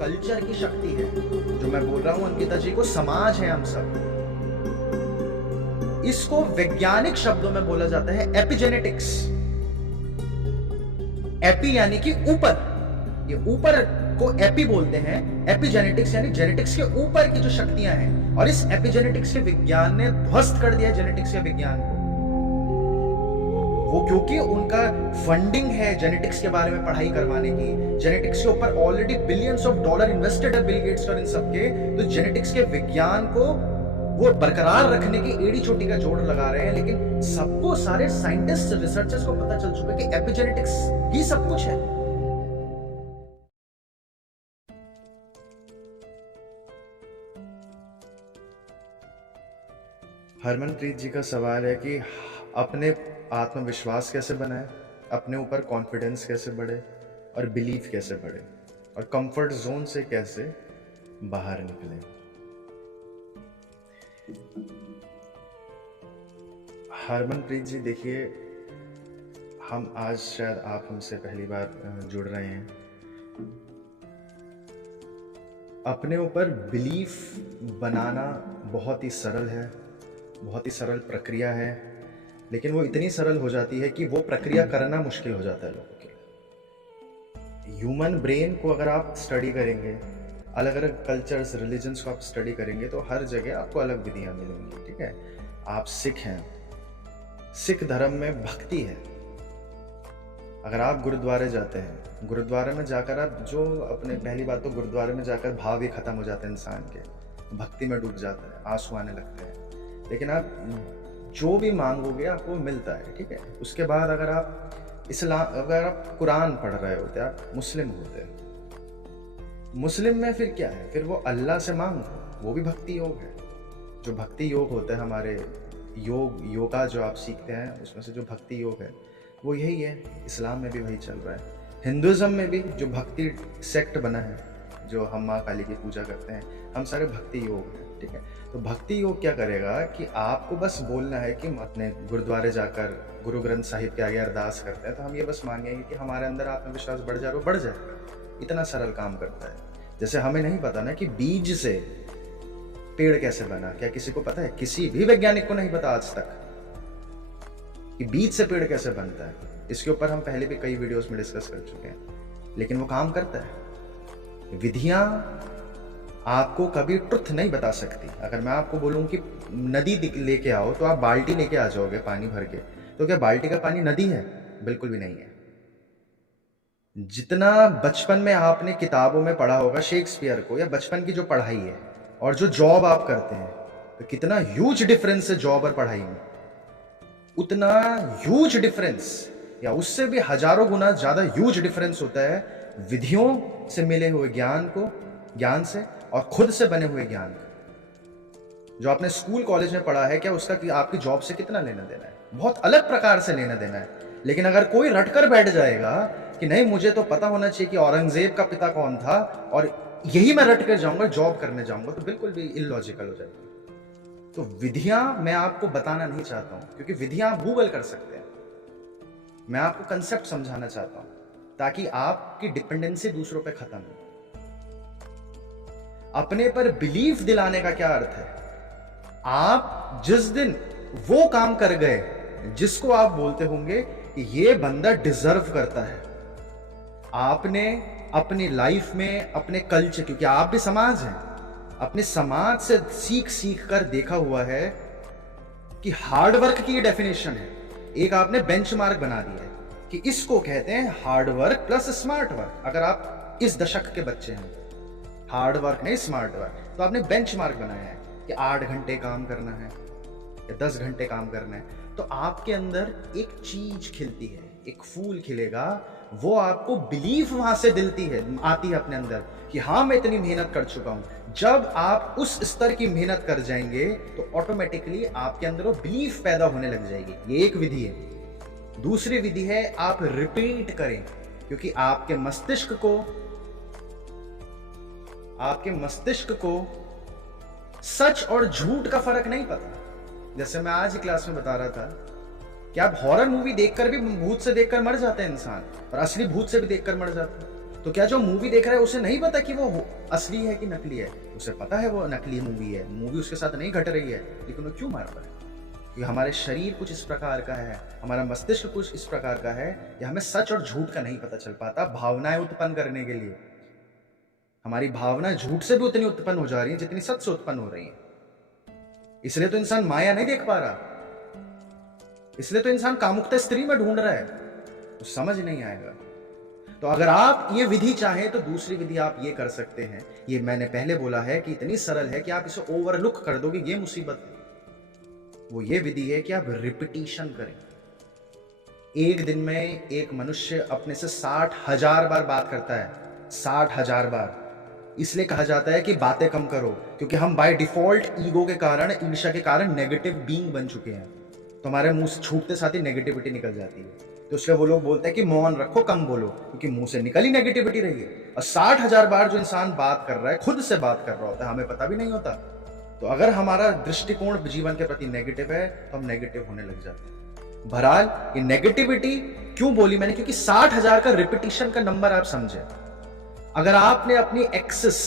Culture की शक्ति है। जो मैं बोल रहा हूं अंकिता जी को, समाज है हम सब। इसको वैज्ञानिक शब्दों में बोला जाता है एपिजेनेटिक्स। एपी यानी कि ऊपर, ये ऊपर को एपी बोलते हैं। एपिजेनेटिक्स यानी जेनेटिक्स के ऊपर की जो शक्तियां हैं, और इस एपिजेनेटिक्स के विज्ञान ने ध्वस्त कर दिया जेनेटिक्स के विज्ञान को। वो क्योंकि उनका फंडिंग है जेनेटिक्स के बारे में पढ़ाई करवाने की। जेनेटिक्स के ऊपर already billions of dollar invested है बिल गेट्स और इन सबके। तो जेनेटिक्स के विज्ञान को वो बरकरार रखने की एड़ी चोटी का जोड़ लगा रहे हैं। लेकिन सबको, सारे साइंटिस्ट रिसर्चर्स को पता चल चुका है कि एपिजेनेटिक्स ही सब कुछ है। हरमनप्रीत जी का सवाल है कि अपने आत्मविश्वास कैसे बनाए, अपने ऊपर कॉन्फिडेंस कैसे बढ़े, और बिलीफ कैसे बढ़े, और कंफर्ट जोन से कैसे बाहर निकले। हरमनप्रीत जी देखिए, हम आज शायद आप हमसे पहली बार जुड़ रहे हैं। अपने ऊपर बिलीफ बनाना बहुत ही सरल है, बहुत ही सरल प्रक्रिया है, लेकिन वो इतनी सरल हो जाती है कि वो प्रक्रिया करना मुश्किल हो जाता है लोगों के लिए। ह्यूमन ब्रेन को अगर आप स्टडी करेंगे, अलग अलग कल्चर्स, रिलीजन्स को आप स्टडी करेंगे, तो हर जगह आपको अलग विधियां मिलेंगी। ठीक है, आप सिख हैं, सिख धर्म में भक्ति है। अगर आप गुरुद्वारे जाते हैं, गुरुद्वारे में जाकर आप जो अपने, पहली बात तो गुरुद्वारे में जाकर भाव ही खत्म हो जाते हैं इंसान के, भक्ति में डूब जाता है, आंसू आने लगते हैं। लेकिन आप जो भी मांगोगे आपको मिलता है। ठीक है, उसके बाद अगर आप अगर आप कुरान पढ़ रहे होते, आप मुस्लिम होते, मुस्लिम में फिर क्या है, फिर वो अल्लाह से मांगो, वो भी भक्ति योग है। जो भक्ति योग होता है, हमारे योगा जो आप सीखते हैं उसमें से जो भक्ति योग है वो यही है। इस्लाम में भी वही चल रहा है। हिंदुज़म में भी जो भक्ति सेक्ट बना है, जो हम माँ काली की पूजा करते हैं, हम सारे भक्ति योग हैं। ठीक है, तो भक्ति योग क्या करेगा कि आपको बस बोलना है कि अपने गुरुद्वारे जाकर गुरु ग्रंथ साहिब के आगे अरदास करते हैं, तो हम ये बस मांगेंगे कि हमारे अंदर आत्मविश्वास बढ़ जाए, वो बढ़ जाए। इतना सरल काम करता है। जैसे हमें नहीं पता ना कि बीज से पेड़ कैसे बना, क्या किसी को पता है? किसी भी वैज्ञानिक को नहीं पता आज तक कि बीज से पेड़ कैसे बनता है। इसके ऊपर हम पहले भी कई वीडियोस में डिस्कस कर चुके हैं, लेकिन वो काम करता है। विधियां आपको कभी ट्रुथ नहीं बता सकती। अगर मैं आपको बोलूं कि नदी लेके आओ, तो आप बाल्टी लेके आ जाओगे पानी भर के, तो क्या बाल्टी का पानी नदी है? बिल्कुल भी नहीं है। जितना बचपन में आपने किताबों में पढ़ा होगा शेक्सपियर को, या बचपन की जो पढ़ाई है और जो जॉब आप करते हैं, तो कितना ह्यूज डिफरेंस है जॉब और पढ़ाई में। उतना ह्यूज डिफरेंस, या उससे भी हजारों गुना ज्यादा ह्यूज डिफरेंस होता है विधियों से मिले हुए ज्ञान से और खुद से बने हुए ज्ञान का। जो आपने स्कूल कॉलेज में पढ़ा है, क्या उसका कि आपकी जॉब से कितना लेना देना है? बहुत अलग प्रकार से लेना देना है। लेकिन अगर कोई रटकर बैठ जाएगा कि नहीं, मुझे तो पता होना चाहिए कि औरंगजेब का पिता कौन था और यही मैं रट कर जाऊंगा, जॉब करने जाऊंगा, तो बिल्कुल भी इलॉजिकल हो जाएगी। तो विधियां मैं आपको बताना नहीं चाहता हूं, क्योंकि विधियां आप गूगल कर सकते हैं। मैं आपको कंसेप्ट समझाना चाहता हूं ताकि आपकी डिपेंडेंसी दूसरों पे खत्म हो। अपने पर बिलीफ दिलाने का क्या अर्थ है? आप जिस दिन वो काम कर गए जिसको आप बोलते होंगे कि ये बंदा डिजर्व करता है, आपने अपनी लाइफ में अपने कल्चर, क्योंकि आप भी समाज हैं, अपने समाज से सीख कर देखा हुआ है कि हार्ड वर्क की डेफिनेशन है। एक आपने बेंचमार्क बना दिया है कि इसको कहते हैं hard work plus smart work. अगर आप इस दशक के बच्चे हैं, हार्ड वर्क नहीं स्मार्ट वर्क, तो आपने बेंचमार्क बनाया है कि 8 घंटे काम करना है या 10 घंटे काम करना है। तो आपके अंदर एक चीज खिलती है, एक फूल खिलेगा, वो आपको बिलीफ वहां से आती है अपने अंदर कि हाँ मैं इतनी मेहनत कर चुका हूं। जब आप उस स्तर की मेहनत कर जाएंगे तो ऑटोमेटिकली आपके अंदर वो बिलीफ पैदा होने लग जाएगी। ये एक विधि है। दूसरी विधि है आप रिपीट करें, क्योंकि आपके मस्तिष्क को सच और झूठ का फर्क नहीं पता। जैसे मैं आज ही क्लास में बता रहा था कि आप हॉरर मूवी देखकर भी भूत से देखकर मर जाते हैं इंसान, और असली भूत से भी देखकर मर जाते हैं। तो क्या जो मूवी देख रहा है उसे नहीं पता कि वो असली है कि नकली है? उसे पता है वो नकली मूवी है, मूवी उसके साथ नहीं घट रही है, लेकिन वो क्यों मार रहा है? कि हमारे शरीर कुछ इस प्रकार का है, हमारा मस्तिष्क कुछ इस प्रकार का है कि हमें सच और झूठ का नहीं पता चल पाता भावनाएं उत्पन्न करने के लिए। हमारी भावना झूठ से भी उतनी उत्पन्न हो जा रही है जितनी सच से उत्पन्न हो रही है। इसलिए तो इंसान माया नहीं देख पा रहा, इसलिए तो इंसान कामुकता स्त्री में ढूंढ रहा है, तो समझ नहीं आएगा। तो अगर आप ये विधि चाहें तो दूसरी विधि आप ये कर सकते हैं। ये मैंने पहले बोला है कि इतनी सरल है कि आप इसे ओवरलुक कर दोगे, ये मुसीबत है। वो ये विधि है कि आप रिपीटिशन करें। एक दिन में एक मनुष्य अपने से 60,000 बार बात करता है, 60,000 बार। इसलिए कहा जाता है कि बातें कम करो, क्योंकि हम बाय डिफॉल्ट ईगो के कारण, ईर्ष्या के कारण नेगेटिव बीइंग बन चुके हैं। तो हमारे मुंह से छूटते साथ ही नेगेटिविटी निकल जाती है। तो इसलिए वो लोग बोलते हैं कि मौन रखो, कम बोलो, क्योंकि मुंह से निकल ही नेगेटिविटी रही है। और 60,000 बार जो इंसान बात कर रहा है, खुद से बात कर रहा होता है, हमें पता भी नहीं होता। तो अगर हमारा दृष्टिकोण जीवन के प्रति नेगेटिव है तो हम नेगेटिव होने लग जाते हैं। बहरहाल ये नेगेटिविटी क्यों बोली मैंने, क्योंकि 60,000 का रिपीटिशन का नंबर आप समझे। अगर आपने अपनी एक्सेस,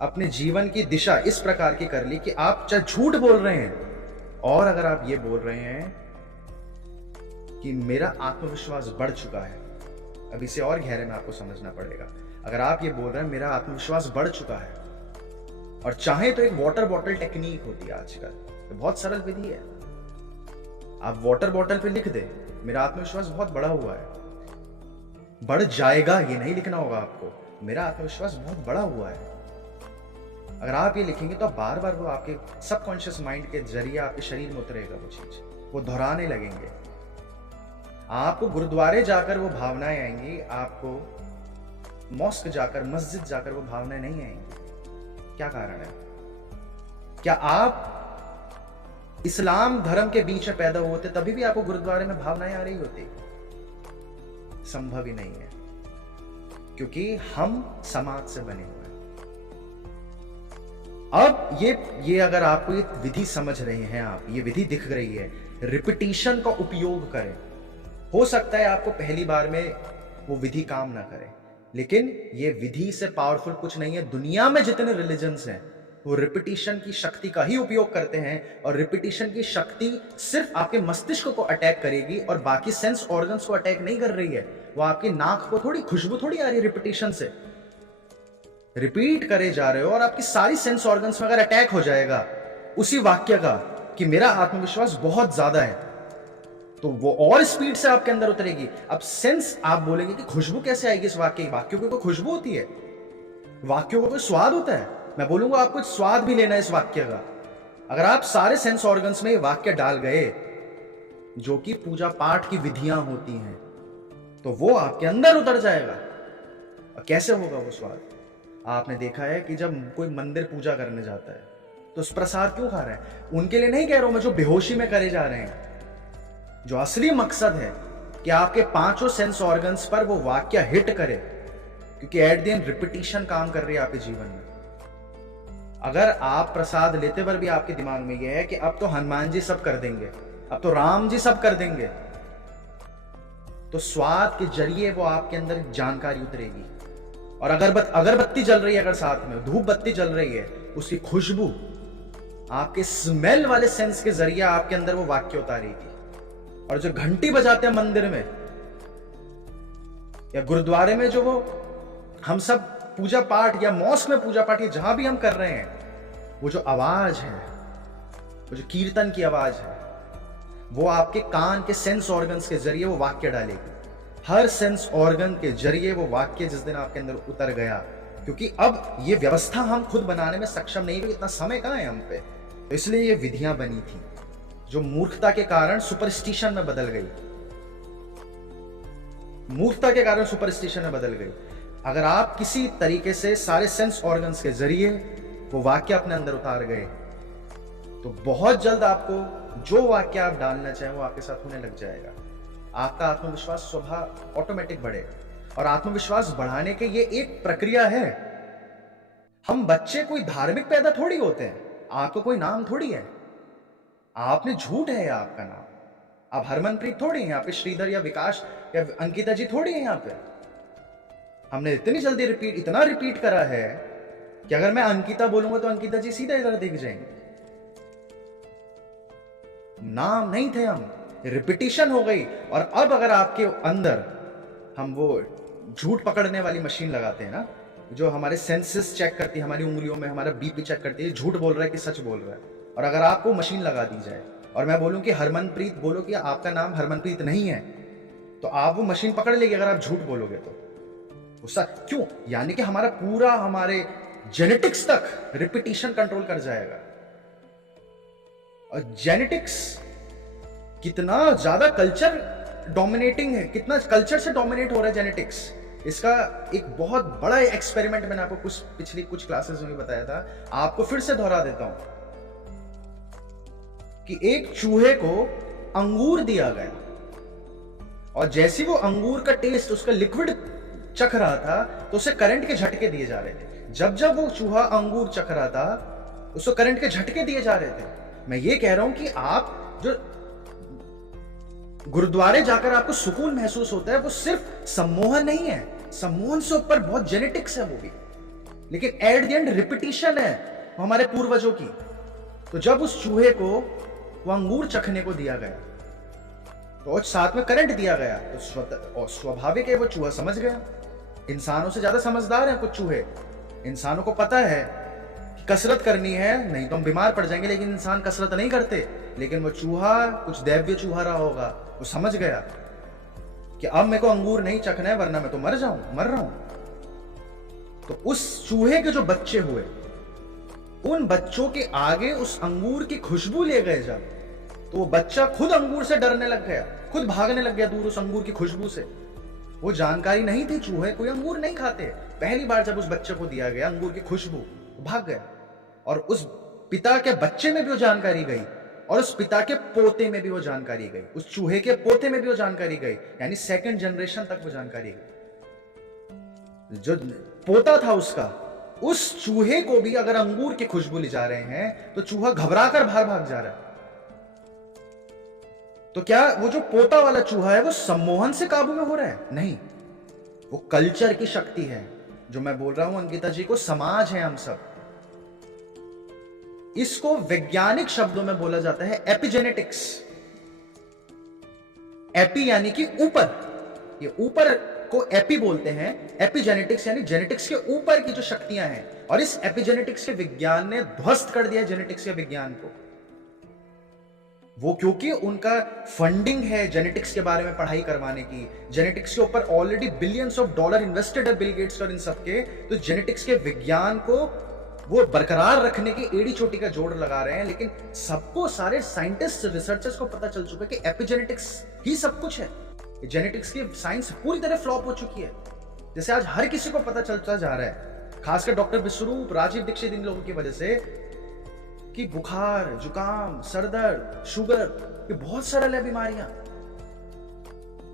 अपने जीवन की दिशा इस प्रकार की कर ली कि आप चाहे झूठ बोल रहे हैं, और अगर आप ये बोल रहे हैं कि मेरा आत्मविश्वास बढ़ चुका है, अब इसे और गहरे में आपको समझना पड़ेगा। अगर आप ये बोल रहे हैं मेरा आत्मविश्वास बढ़ चुका है, और चाहे तो एक वाटर बॉटल टेक्निक होती है आजकल, तो बहुत सरल विधि है। आप वाटर बॉटल पे लिख दे मेरा आत्मविश्वास बहुत बढ़ा हुआ है, बढ़ जाएगा ये नहीं लिखना होगा आपको, मेरा आत्मविश्वास बहुत बढ़ा हुआ है। अगर आप ये लिखेंगे तो बार बार वो आपके सबकॉन्शियस माइंड के जरिए आपके शरीर में उतरेगा, वो चीज वो दोहराने लगेंगे। आपको गुरुद्वारे जाकर वो भावनाएं आएंगी, आपको मॉस्क जाकर, मस्जिद जाकर वो भावनाएं नहीं आएंगी। क्या कारण है? क्या आप इस्लाम धर्म के बीच में पैदा हुए थे तभी भी आपको गुरुद्वारे में भावनाएं आ रही होती? संभव ही नहीं है, क्योंकि हम समाज से बने हुए हैं। अब ये अगर आपको ये विधि समझ रहे हैं, आप ये विधि दिख रही है, रिपीटिशन का उपयोग करें। हो सकता है आपको पहली बार में वो विधि काम ना करे, लेकिन ये विधि से पावरफुल कुछ नहीं है। दुनिया में जितने रिलीजन्स हैं वो रिपीटिशन की शक्ति का ही उपयोग करते हैं, और रिपीटिशन की शक्ति सिर्फ आपके मस्तिष्क को अटैक करेगी और बाकी सेंस ऑर्गन्स को अटैक नहीं कर रही है। वो आपकी नाक को थोड़ी खुशबू थोड़ी आ रही है रिपीटिशन से, रिपीट करे जा रहे हो, और आपकी सारी सेंस ऑर्गन्स में अगर अटैक हो जाएगा उसी वाक्य का कि मेरा आत्मविश्वास बहुत ज्यादा है, तो वो और स्पीड से आपके अंदर उतरेगी। अब सेंस आप बोलेंगे कि खुशबू कैसे आएगी इस वाक्य की? वाक्यों की कोई खुशबू होती है? वाक्यों का कोई स्वाद होता है? मैं बोलूंगा आपको स्वाद भी लेना है इस वाक्य का। अगर आप सारे सेंस ऑर्गन्स में ये वाक्य डाल गए जो कि पूजा पाठ की विधियां होती हैं, तो वो आपके अंदर उतर जाएगा। और कैसे होगा वो स्वाद? आपने देखा है कि जब कोई मंदिर पूजा करने जाता है तो उस प्रसाद क्यों खा रहे हैं? उनके लिए नहीं कह रहा हूं मैं, जो बेहोशी में करे जा रहे हैं। जो असली मकसद है कि आपके पांचों सेंस ऑर्गन्स पर वो वाक्य हिट करे, क्योंकि एट द एंड रिपीटिशन काम कर रही है आपके जीवन में। अगर आप प्रसाद लेते पर भी आपके दिमाग में यह है कि अब तो हनुमान जी सब कर देंगे, अब तो राम जी सब कर देंगे, तो स्वाद के जरिए वो आपके अंदर जानकारी उतरेगी। और अगरबत्ती जल रही है, अगर साथ में धूप बत्ती जल रही है, उसकी खुशबू आपके स्मेल वाले सेंस के जरिए आपके अंदर वो वाक्य उतारेगी। और जो घंटी बजाते हैं मंदिर में या गुरुद्वारे में, जो वो हम सब पूजा पाठ या मॉस्क में पूजा पाठ या जहां भी हम कर रहे हैं, वो जो आवाज है, वो जो कीर्तन की आवाज है, वो आपके कान के सेंस ऑर्गन्स के जरिए वो वाक्य डालेगी। हर सेंस ऑर्गन के जरिए वो वाक्य जिस दिन आपके अंदर उतर गया, क्योंकि अब ये व्यवस्था हम खुद बनाने में सक्षम नहीं है, इतना समय कहां है हम पे, तो इसलिए ये विधियां बनी थी जो मूर्खता के कारण सुपरस्टिशन में बदल गई। मूर्खता के कारण सुपरस्टिशन में बदल गई। अगर आप किसी तरीके से सारे सेंस ऑर्गन्स के जरिए वो वाक्य अपने अंदर उतार गए, तो बहुत जल्द आपको जो वाक्य आप डालना चाहें वो आपके साथ होने लग जाएगा। आपका आत्मविश्वास स्वभाव ऑटोमेटिक बढ़ेगा। और आत्मविश्वास बढ़ाने के ये एक प्रक्रिया है। हम बच्चे कोई धार्मिक पैदा थोड़ी होते हैं, आपको कोई नाम थोड़ी है, आपने झूठ है आपका नाम, आप हरमनप्रीत थोड़ी हैं, यहाँ पे श्रीधर या विकास या अंकिता जी थोड़ी है यहाँ पे। हमने इतनी जल्दी इतना रिपीट करा है कि अगर मैं अंकिता बोलूंगा तो अंकिता जी सीधा इधर दिख जाएंगे। नाम नहीं थे हम, रिपीटिशन हो गई। और अब अगर आपके अंदर हम वो झूठ पकड़ने वाली मशीन लगाते हैं ना, जो हमारे सेंसेस चेक करती है, हमारी उंगलियों में हमारा बीपी चेक करती है, झूठ बोल रहा है कि सच बोल रहा है, और अगर आपको मशीन लगा दी जाए और मैं बोलूं कि हरमनप्रीत बोलो कि आपका नाम हरमनप्रीत नहीं है, तो आप वो मशीन पकड़ लेगी अगर आप झूठ बोलोगे तो। गुस्सा क्यों? यानी कि हमारे जेनेटिक्स तक रिपीटिशन कंट्रोल कर जाएगा। और जेनेटिक्स कितना ज्यादा कल्चर डोमिनेटिंग है, कितना कल्चर से डोमिनेट हो रहा है जेनेटिक्स। इसका एक बहुत बड़ा एक्सपेरिमेंट मैंने आपको पिछली कुछ क्लासेस में बताया था, आपको फिर से दोहरा देता हूं कि एक चूहे को अंगूर दिया गया और जैसे वो अंगूर का टेस्ट, उसका लिक्विड चख रहा था तो उसे करंट के झटके दिए जा रहे थे। जब जब वो चूहा अंगूर चख रहा था उसको करंट के झटके दिए जा रहे थे। मैं ये कह रहा हूं कि आप जो गुरुद्वारे जाकर आपको सुकून महसूस होता है वो सिर्फ सम्मोहन नहीं है, सम्मोहन से ऊपर बहुत जेनेटिक्स है वो भी, लेकिन एट द एंड रिपीटिशन है हमारे पूर्वजों की। तो जब उस चूहे को वो अंगूर चखने को दिया गया तो साथ में करंट दिया गया तो स्वाभाविक है वो चूहा समझ गया। इंसानों से ज्यादा समझदार हैं कुछ चूहे, इंसानों को पता है कि कसरत करनी है नहीं तो हम बीमार पड़ जाएंगे, लेकिन इंसान कसरत नहीं करते। लेकिन वो चूहा कुछ दैव्य चूहा रहा होगा, वो समझ गया कि अब मेरे को अंगूर नहीं चखना है वरना मैं तो मर रहा हूं। तो उस चूहे के जो बच्चे हुए, उन बच्चों के आगे उस अंगूर की खुशबू ले गए जब, तो वो बच्चा खुद अंगूर से डरने लग गया, खुद भागने लग गया दूर उस अंगूर की खुशबू से। वो जानकारी नहीं थी, चूहे कोई अंगूर नहीं खाते। पहली बार जब उस बच्चे को दिया गया अंगूर की खुशबू, भाग गया। और उस पिता के बच्चे में भी वो जानकारी गई और उस पिता के पोते में भी वो जानकारी गई, उस चूहे के पोते में भी वो जानकारी गई, यानी सेकंड जनरेशन तक वो जानकारी गई। जो पोता था उसका, उस चूहे को भी अगर अंगूर की खुशबू ले जा रहे हैं तो चूहा घबरा कर बाहर भाग जा रहा है। तो क्या वो जो पोता वाला चूहा है वो सम्मोहन से काबू में हो रहा है? नहीं, वो कल्चर की शक्ति है। जो मैं बोल रहा हूं अंकिता जी को, समाज है हम सब। इसको वैज्ञानिक शब्दों में बोला जाता है एपिजेनेटिक्स। एपी यानी कि ऊपर, ये ऊपर को एपी बोलते हैं। एपिजेनेटिक्स यानी जेनेटिक्स के ऊपर की जो शक्तियां हैं, और इस एपिजेनेटिक्स के विज्ञान ने ध्वस्त कर दिया जेनेटिक्स के विज्ञान को। वो क्योंकि उनका फंडिंग है जेनेटिक्स के बारे में पढ़ाई करवाने की, जेनेटिक्स के ऊपर already billions of dollar invested है बिल गेट्स और इन सबके, तो जेनेटिक्स के विज्ञान को वो बरकरार रखने की एड़ी चोटी का जोड़ लगा रहे हैं। लेकिन सबको, सारे साइंटिस्ट रिसर्चर्स को पता चल चुका है कि एपिजेनेटिक्स ही सब कुछ है। जेनेटिक्स की साइंस पूरी तरह फ्लॉप हो चुकी है, जैसे आज हर किसी को पता चलता जा रहा है, खासकर डॉक्टर विश्वरूप, राजीव दीक्षित, इन लोगों की वजह से, कि बुखार, जुकाम, सरदर्द, शुगर, ये बहुत सरल है बीमारियां।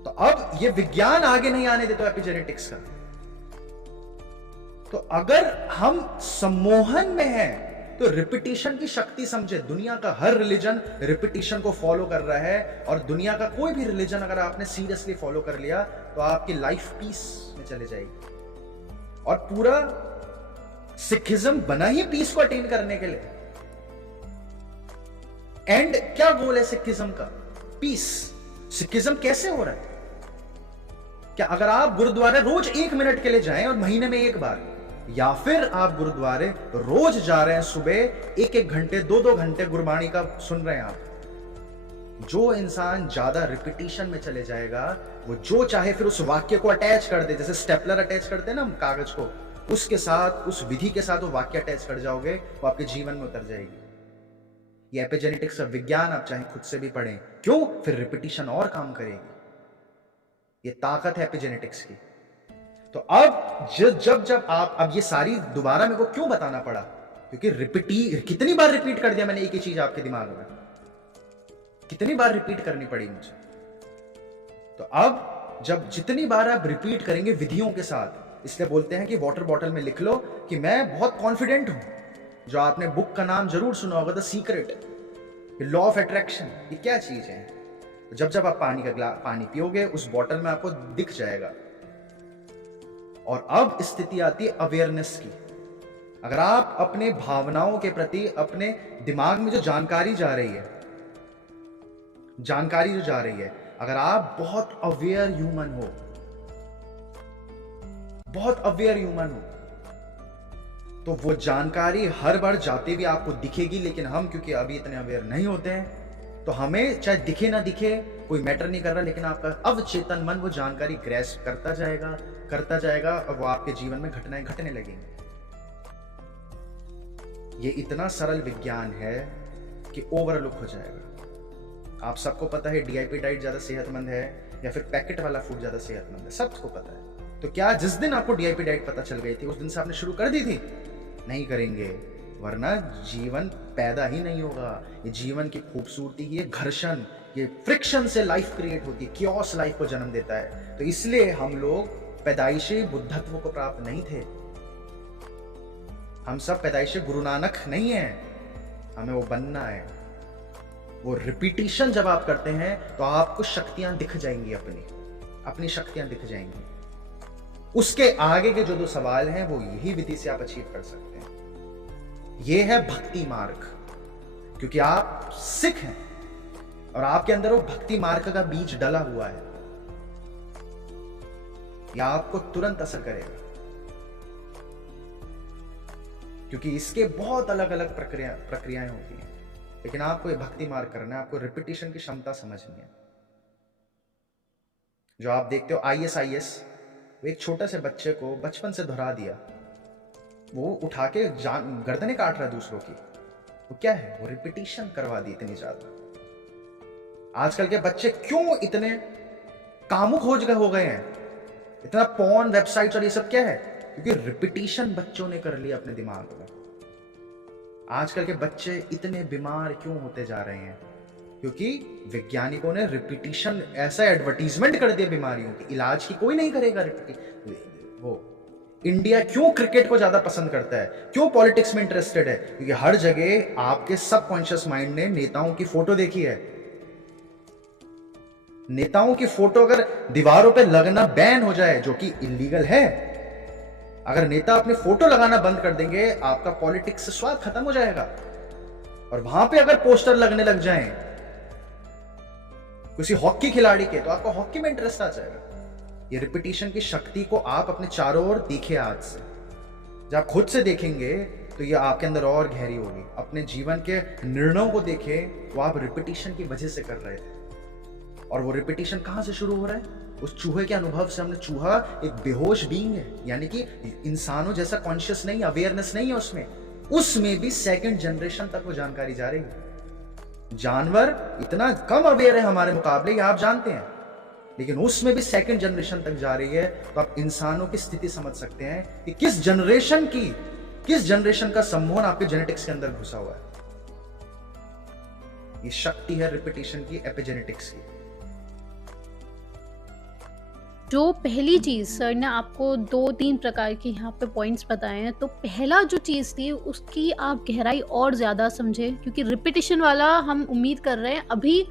तो अब ये विज्ञान आगे नहीं आने देता एपिजेनेटिक्स का। तो अगर हम सम्मोहन में हैं तो रिपीटिशन की शक्ति समझे। दुनिया का हर रिलीजन रिपीटिशन को फॉलो कर रहा है, और दुनिया का कोई भी रिलीजन अगर आपने सीरियसली फॉलो कर लिया तो आपकी लाइफ पीस में चले जाएगी। और पूरा सिखिज्म बना ही पीस को अटेन करने के लिए। एंड क्या गोल है सिखिज्म का? पीस। सिखिज्म कैसे हो रहा है? क्या अगर आप गुरुद्वारे रोज 1 मिनट के लिए जाएं और महीने में 1 बार, या फिर आप गुरुद्वारे रोज जा रहे हैं, सुबह 1-1 घंटे 2-2 घंटे गुरबाणी का सुन रहे हैं आप, जो इंसान ज्यादा रिपीटिशन में चले जाएगा, वो जो चाहे फिर उस वाक्य को अटैच कर दे, जैसे स्टेपलर अटैच करते हैं ना हम कागज को, उसके साथ, उस विधि के साथ वो वाक्य अटैच कर जाओगे, वो आपके जीवन में उतर जाएगी। ये एपिजेनेटिक्स का विज्ञान आप चाहे खुद से भी पढ़ें, क्यों? फिर रिपीटिशन और काम करेगी। ये ताकत है एपिजेनेटिक्स की। तो अब जब आप, अब ये सारी दोबारा मेरे को क्यों बताना पड़ा? क्योंकि कितनी बार रिपीट कर दिया मैंने एक ही चीज आपके दिमाग में, कितनी बार रिपीट करनी पड़ी मुझे। तो अब जब जितनी बार आप रिपीट करेंगे विधियों के साथ, इसलिए बोलते हैं कि वाटर बॉटल में लिख लो कि मैं बहुत कॉन्फिडेंट हूं। जो आपने बुक का नाम जरूर सुना होगा, the secret, law of attraction. ये क्या चीज है? जब जब आप पानी पियोगे, उस बॉटल में आपको दिख जाएगा और अब स्थिति आती है अवेयरनेस की। अगर आप अपने भावनाओं के प्रति, अपने दिमाग में जो जानकारी जा रही है, अगर आप बहुत अवेयर ह्यूमन हो, तो वो जानकारी हर बार जाते भी आपको दिखेगी। लेकिन हम क्योंकि अभी इतने अवेयर नहीं होते हैं, तो हमें चाहे दिखे ना दिखे कोई मैटर नहीं कर रहा, लेकिन आपका अवचेतन मन वो जानकारी ग्रैस्प करता जाएगा और वो आपके जीवन में घटनाएं घटने लगेंगी। ये इतना सरल विज्ञान है कि ओवरलुक हो जाएगा। आप सबको पता है डीआईपी डाइट ज्यादा सेहतमंद है या फिर पैकेट वाला फूड ज्यादा सेहतमंद है, सबको पता है। तो क्या जिस दिन आपको डीआईपी डाइट पता चल गई थी उस दिन से आपने शुरू कर दी थी? नहीं करेंगे, वरना जीवन पैदा ही नहीं होगा। ये जीवन की खूबसूरती ही है घर्षण, ये फ्रिक्शन से लाइफ क्रिएट होती है, कियोस लाइफ को जन्म देता है। तो इसलिए हम लोग पैदाइशी बुद्धत्व को प्राप्त नहीं थे। हम सब पैदाइशी गुरु नानक नहीं है, हमें वो बनना है। वो रिपीटिशन जब आप करते हैं तो आपको शक्तियां दिख जाएंगी, अपनी शक्तियां दिख जाएंगी। उसके आगे के जो दो सवाल हैं वो यही विधि से आप अचीव कर सकते हैं। ये है भक्ति मार्ग, क्योंकि आप सिख हैं और आपके अंदर वो भक्ति मार्ग का बीज डला हुआ है। यह आपको तुरंत असर करेगा, क्योंकि इसके बहुत अलग अलग प्रक्रियाएं होती हैं। लेकिन आपको ये भक्ति मार्ग करना है, आपको रिपीटिशन की क्षमता समझनी है। जो आप देखते हो ISIS, वो एक छोटे से बच्चे को बचपन से दोहरा दिया, वो उठा के गर्दने काट रहा है दूसरों की। वो क्या है? वो रिपीटिशन करवा दी इतनी ज्यादा। आजकल के बच्चे क्यों इतने कामुक हो गए हैं? इतना पॉर्न वेबसाइट्स और ये सब क्या है? क्योंकि रिपीटिशन बच्चों ने कर लिया अपने दिमाग में। आजकल के बच्चे इतने बीमार क्यों होते जा रहे हैं? क्योंकि वैज्ञानिकों ने रिपीटिशन ऐसा एडवर्टीजमेंट कर दिया बीमारियों की, इलाज की कोई नहीं करेगा। वो इंडिया क्यों क्रिकेट को ज्यादा पसंद करता है, क्यों पॉलिटिक्स में इंटरेस्टेड है? क्योंकि हर जगह आपके सबकॉन्शियस माइंड ने नेताओं की फोटो देखी है। नेताओं की फोटो अगर दीवारों पे लगना बैन हो जाए, जो कि इलीगल है, अगर नेता अपने फोटो लगाना बंद कर देंगे, आपका पॉलिटिक्स से स्वाद खत्म हो जाएगा। और वहां पे अगर पोस्टर लगने लग जाएं किसी हॉकी खिलाड़ी के, तो आपको हॉकी में इंटरेस्ट आ जाएगा। ये रिपीटिशन की शक्ति को आप अपने चारों ओर देखिए आज से। जब आप खुद से देखेंगे तो ये आपके अंदर और गहरी होगी। अपने जीवन के निर्णयों को देखें, वो आप रिपीटिशन की वजह से कर रहे थे। और वो रिपीटिशन कहां से शुरू हो रहा है? उस चूहे के अनुभव से। हमने चूहा एक बेहोश बीइंग है, यानी कि इंसानों जैसा कॉन्शियस नहीं, अवेयरनेस नहीं है उसमें भी सेकंड जनरेशन तक वो जानकारी जा रही है। जानवर इतना कम अवेयर है हमारे मुकाबले, ये आप जानते हैं, लेकिन उसमें भी सेकंड जनरेशन तक जा रही है। तो आप इंसानों की स्थिति समझ सकते हैं कि किस जनरेशन का सम्मोहन आपके जेनेटिक्स के अंदर घुसा हुआ है। ये शक्ति है रिपीटिशन की, एपिजेनेटिक्स की। जो पहली चीज़ सर ने आपको 2-3 प्रकार के यहाँ पे पॉइंट्स बताए हैं, तो पहला जो चीज़ थी उसकी आप गहराई और ज़्यादा समझें, क्योंकि रिपीटिशन वाला हम उम्मीद कर रहे हैं अभी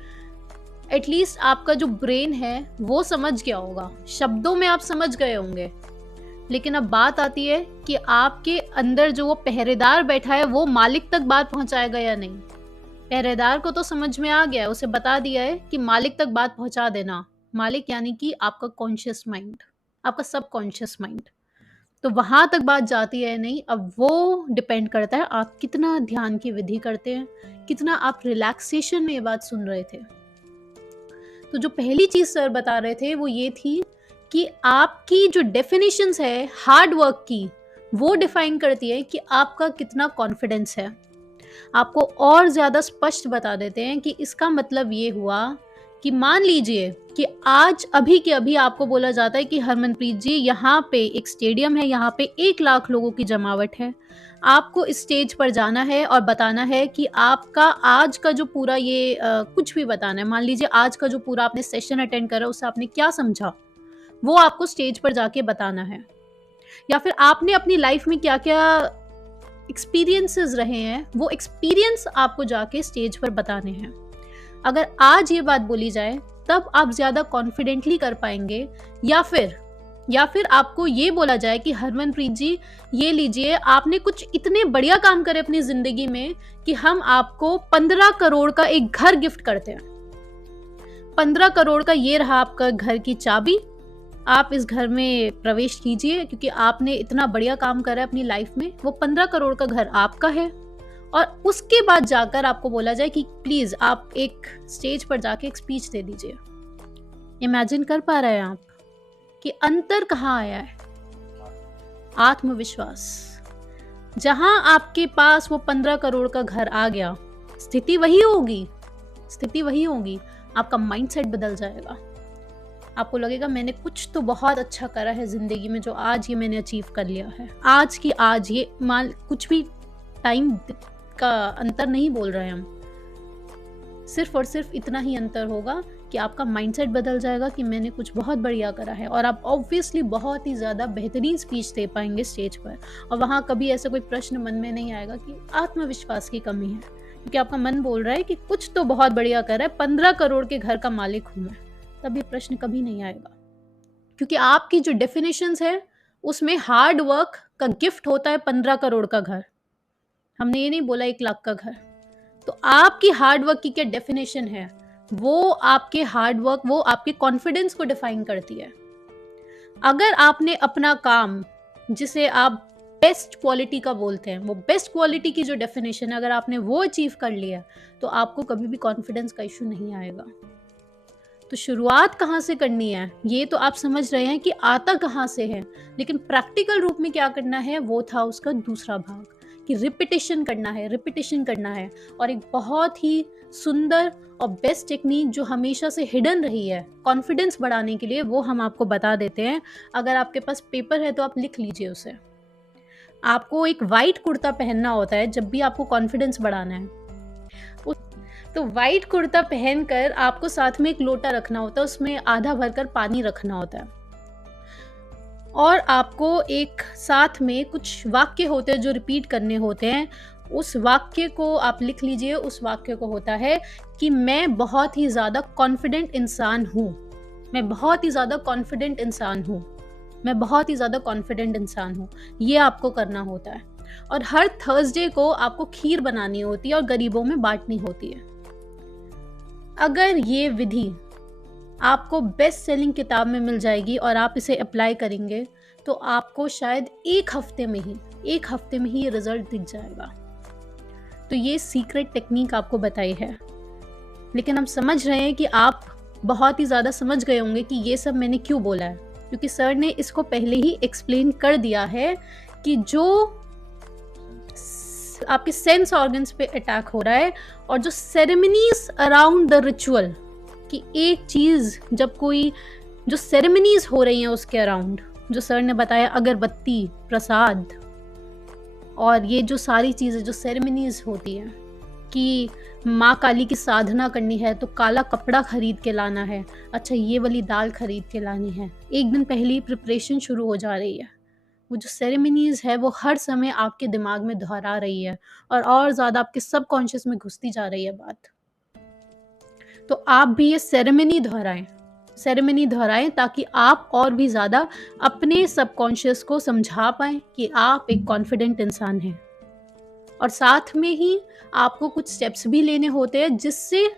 एटलीस्ट आपका जो ब्रेन है वो समझ गया होगा, शब्दों में आप समझ गए होंगे। लेकिन अब बात आती है कि आपके अंदर जो वो पहरेदार बैठा है वो मालिक तक बात पहुंचाएगा या नहीं। पहरेदार को तो समझ में आ गया है, उसे बता दिया है कि मालिक तक बात पहुंचा देना। मालिक यानी कि आपका कॉन्शियस माइंड, आपका सबकॉन्शियस माइंड। तो वहां तक बात जाती है नहीं। अब वो डिपेंड करता है आप कितना ध्यान की विधि करते हैं, कितना आप रिलैक्सेशन में ये बात सुन रहे थे। तो जो पहली चीज सर बता रहे थे वो ये थी कि आपकी जो डेफिनेशंस है हार्ड वर्क की, वो डिफाइन करती है कि आपका कितना कॉन्फिडेंस है। आपको और ज्यादा स्पष्ट बता देते हैं कि इसका मतलब ये हुआ कि मान लीजिए कि आज अभी के अभी आपको बोला जाता है कि हरमनप्रीत जी यहाँ पे एक स्टेडियम है, यहाँ पे 1 लाख लोगों की जमावट है, आपको इस स्टेज पर जाना है और बताना है कि आपका आज का जो पूरा ये कुछ भी बताना है। मान लीजिए आज का जो पूरा आपने सेशन अटेंड करा उससे आपने क्या समझा, वो आपको स्टेज पर जाके बताना है। या फिर आपने अपनी लाइफ में क्या क्या एक्सपीरियंसेस रहे हैं, वो एक्सपीरियंस आपको जाके स्टेज पर बताने हैं। अगर आज ये बात बोली जाए तब आप ज्यादा कॉन्फिडेंटली कर पाएंगे, या फिर या फिर आपको ये बोला जाए कि हरमनप्रीत जी, ये लीजिए, आपने कुछ इतने बढ़िया काम करे अपनी ज़िंदगी में कि हम आपको 15 करोड़ का एक घर गिफ्ट करते हैं। 15 करोड़ का ये रहा आपका घर की चाबी, आप इस घर में प्रवेश कीजिए क्योंकि आपने इतना बढ़िया काम करा है अपनी लाइफ में। वो 15 करोड़ का घर आपका है। और उसके बाद जाकर आपको बोला जाए कि प्लीज़ आप एक स्टेज पर जाके एक स्पीच दे दीजिए। इमेजिन कर पा रहे हैं आप कि अंतर कहाँ आया है? आत्मविश्वास। जहां आपके पास वो 15 करोड़ का घर आ गया, स्थिति वही होगी, स्थिति वही होगी। आपका माइंडसेट बदल जाएगा। आपको लगेगा मैंने कुछ तो बहुत अच्छा करा है ज़िंदगी में, जो आज ये मैंने अचीव कर लिया है। आज की आज ये मान, कुछ भी टाइम का अंतर नहीं बोल रहे हैं हम, सिर्फ और सिर्फ इतना ही अंतर होगा कि आपका माइंडसेट बदल जाएगा कि मैंने कुछ बहुत बढ़िया करा है, और आप ऑब्वियसली बहुत ही ज़्यादा बेहतरीन स्पीच दे पाएंगे स्टेज पर। और वहाँ कभी ऐसा कोई प्रश्न मन में नहीं आएगा कि आत्मविश्वास की कमी है, क्योंकि आपका मन बोल रहा है कि कुछ तो बहुत बढ़िया करा है, 15 करोड़ के घर का मालिक हूँ मैं। तब ये प्रश्न कभी नहीं आएगा, क्योंकि आपकी जो डेफिनेशंस है उसमें हार्ड वर्क का गिफ्ट होता है 15 करोड़ का घर। हमने ये नहीं बोला 1 लाख का घर। तो आपकी हार्ड वर्क की क्या डेफिनेशन है, वो आपके हार्ड वर्क, वो आपके कॉन्फिडेंस को डिफाइन करती है। अगर आपने अपना काम, जिसे आप बेस्ट क्वालिटी का बोलते हैं, वो बेस्ट क्वालिटी की जो डेफिनेशन है, अगर आपने वो अचीव कर लिया, तो आपको कभी भी कॉन्फिडेंस का इशू नहीं आएगा। तो शुरुआत कहाँ से करनी है, ये तो आप समझ रहे हैं कि आता कहाँ से है, लेकिन प्रैक्टिकल रूप में क्या करना है वो था उसका दूसरा भाग, कि रिपीटिशन करना है, रिपीटिशन करना है। और एक बहुत ही सुंदर और बेस्ट टेक्निक जो हमेशा से हिडन रही है कॉन्फिडेंस बढ़ाने के लिए, वो हम आपको बता देते हैं। अगर आपके पास पेपर है तो आप लिख लीजिए उसे। आपको एक वाइट कुर्ता पहनना होता है जब भी आपको कॉन्फिडेंस बढ़ाना है। तो वाइट कुर्ता पहनकर आपको साथ में एक लोटा रखना होता है, उसमें आधा भरकर पानी रखना होता है, और आपको एक साथ में कुछ वाक्य होते हैं जो रिपीट करने होते हैं। उस वाक्य को आप लिख लीजिए। उस वाक्य को होता है कि मैं बहुत ही ज़्यादा कॉन्फिडेंट इंसान हूँ, मैं बहुत ही ज़्यादा कॉन्फिडेंट इंसान हूँ, मैं बहुत ही ज़्यादा कॉन्फिडेंट इंसान हूँ। ये आपको करना होता है। और हर थर्सडे को आपको खीर बनानी होती है और गरीबों में बांटनी होती है। अगर ये विधि आपको बेस्ट सेलिंग किताब में मिल जाएगी और आप इसे अप्लाई करेंगे, तो आपको शायद एक हफ्ते में ही ये रिजल्ट दिख जाएगा। तो ये सीक्रेट टेक्निक आपको बताई है, लेकिन हम समझ रहे हैं कि आप बहुत ही ज़्यादा समझ गए होंगे कि ये सब मैंने क्यों बोला है, क्योंकि सर ने इसको पहले ही एक्सप्लेन कर दिया है कि जो आपके सेंस ऑर्गन्स पे अटैक हो रहा है, और जो सेरेमनीज अराउंड द रिचुअल, कि एक चीज़ जब कोई जो सेरेमनीज हो रही हैं उसके अराउंड, जो सर ने बताया, अगरबत्ती, प्रसाद, और ये जो सारी चीज़ें जो सेरेमनीज होती हैं, कि माँ काली की साधना करनी है तो काला कपड़ा खरीद के लाना है, अच्छा ये वाली दाल खरीद के लानी है, एक दिन पहले ही प्रिपरेशन शुरू हो जा रही है। वो जो सेरेमनीज है वो हर समय आपके दिमाग में दोहरा रही है, और ज़्यादा आपके सबकॉन्शियस में घुसती जा रही है बात। तो आप भी ये सेरेमनी दोहराएं ताकि आप और भी ज़्यादा अपने सबकॉन्शियस को समझा पाएं कि आप एक कॉन्फिडेंट इंसान हैं। और साथ में ही आपको कुछ स्टेप्स भी लेने होते हैं, जिससे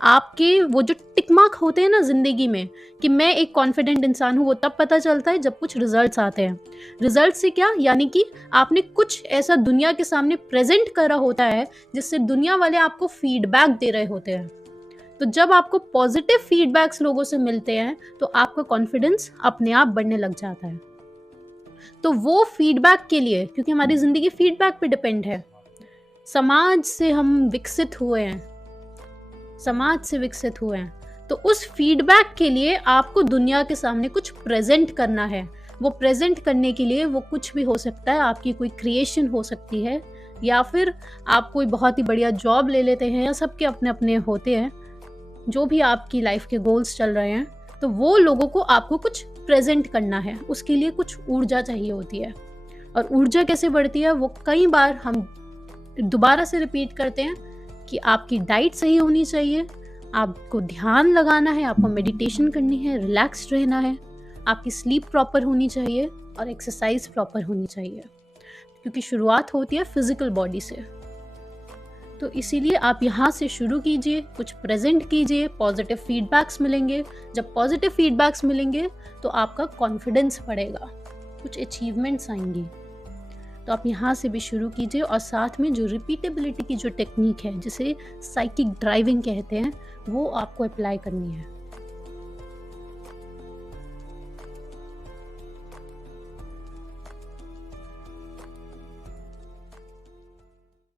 आपके वो जो टिक मार्क होते हैं ना ज़िंदगी में कि मैं एक कॉन्फिडेंट इंसान हूँ, वो तब पता चलता है जब कुछ रिजल्ट्स आते हैं। रिजल्ट से क्या, यानी कि आपने कुछ ऐसा दुनिया के सामने प्रेजेंट करा होता है जिससे दुनिया वाले आपको फीडबैक दे रहे होते हैं। तो जब आपको पॉजिटिव फीडबैक्स लोगों से मिलते हैं तो आपका कॉन्फिडेंस अपने आप बढ़ने लग जाता है। तो वो फीडबैक के लिए, क्योंकि हमारी ज़िंदगी फीडबैक पे डिपेंड है, समाज से हम विकसित हुए हैं, तो उस फीडबैक के लिए आपको दुनिया के सामने कुछ प्रेजेंट करना है। वो प्रेजेंट करने के लिए वो कुछ भी हो सकता है, आपकी कोई क्रिएशन हो सकती है, या फिर आप कोई बहुत ही बढ़िया जॉब ले लेते हैं, या सबके अपने अपने होते हैं, जो भी आपकी लाइफ के गोल्स चल रहे हैं, तो वो लोगों को आपको कुछ प्रेजेंट करना है। उसके लिए कुछ ऊर्जा चाहिए होती है। और ऊर्जा कैसे बढ़ती है, वो कई बार हम दोबारा से रिपीट करते हैं कि आपकी डाइट सही होनी चाहिए, आपको ध्यान लगाना है, आपको मेडिटेशन करनी है, रिलैक्स्ड रहना है, आपकी स्लीप प्रॉपर होनी चाहिए और एक्सरसाइज प्रॉपर होनी चाहिए, क्योंकि शुरुआत होती है फिजिकल बॉडी से। तो इसीलिए आप यहाँ से शुरू कीजिए, कुछ प्रेजेंट कीजिए, पॉजिटिव फीडबैक्स मिलेंगे। जब पॉजिटिव फीडबैक्स मिलेंगे तो आपका कॉन्फिडेंस बढ़ेगा, कुछ अचीवमेंट्स आएंगी। तो आप यहाँ से भी शुरू कीजिए, और साथ में जो रिपीटेबिलिटी की जो टेक्निक है, जिसे साइकिक ड्राइविंग कहते हैं, वो आपको अप्लाई करनी है।